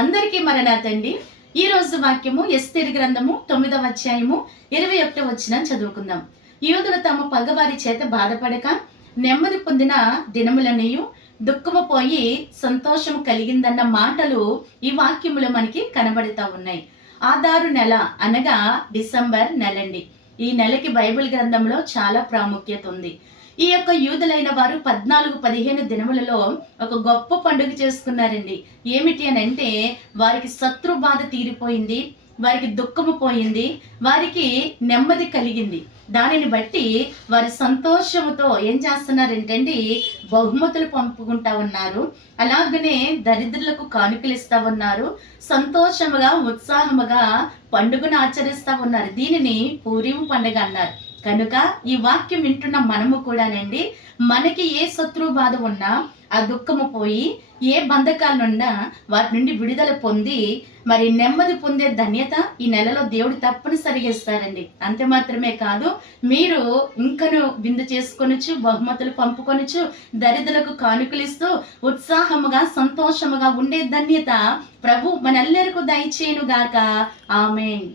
అందరికీ మరణాతండి. ఈ రోజు వాక్యము ఎస్తేరు గ్రంథము 9వ అధ్యాయము 21వ వచనం చదువుకుందాం. యూదులు తమ పగవారి చేత బాధపడక నెమ్మది పొందిన దినములనియు దుఃఖము పోయి సంతోషం కలిగిందన్న మాటలు ఈ వాక్యములో మనకి కనబడుతూ ఉన్నాయి. ఆదారు నెల అనగా డిసెంబర్ నెలండి. ఈ నెలకి బైబిల్ గ్రంథంలో చాలా ప్రాముఖ్యత ఉంది. ఈ యొక్క యూదులైన వారు 14-15 దినములలో ఒక గొప్ప పండుగ చేసుకున్నారండి. ఏమిటి అని అంటే వారికి శత్రు బాధ తీరిపోయింది, వారికి దుఃఖము పోయింది, వారికి నెమ్మది కలిగింది. దానిని బట్టి వారి సంతోషముతో ఏం చేస్తున్నారంటే బహుమతులు పంపుకుంటా ఉన్నారు. అలాగనే దరిద్రులకు కానుకలు ఇస్తా ఉన్నారు. సంతోషముగా ఉత్సాహముగా పండుగను ఆచరిస్తా ఉన్నారు. దీనిని పూరీం పండుగ అన్నారు. కనుక ఈ వాక్యం వింటున్న మనము కూడానండి, మనకి ఏ శత్రు బాధ ఉన్నా ఆ దుఃఖము పోయి, ఏ బంధకాలున్నా వాటి నుండి విడుదల పొంది మరి నెమ్మది పొందే ధన్యత ఈ నెలలో దేవుడు తప్పనిసరిగా ఇస్తారండి. అంతే మాత్రమే కాదు, మీరు ఇంకను విందు చేసుకొనొచ్చు, బహుమతులు పంపుకొనొచ్చు, దరిద్రులకు కానుకలు ఇస్తూ ఉత్సాహముగా సంతోషముగా ఉండే ధన్యత ప్రభు మనందరికీ దయచేయును గాక. ఆమేన్.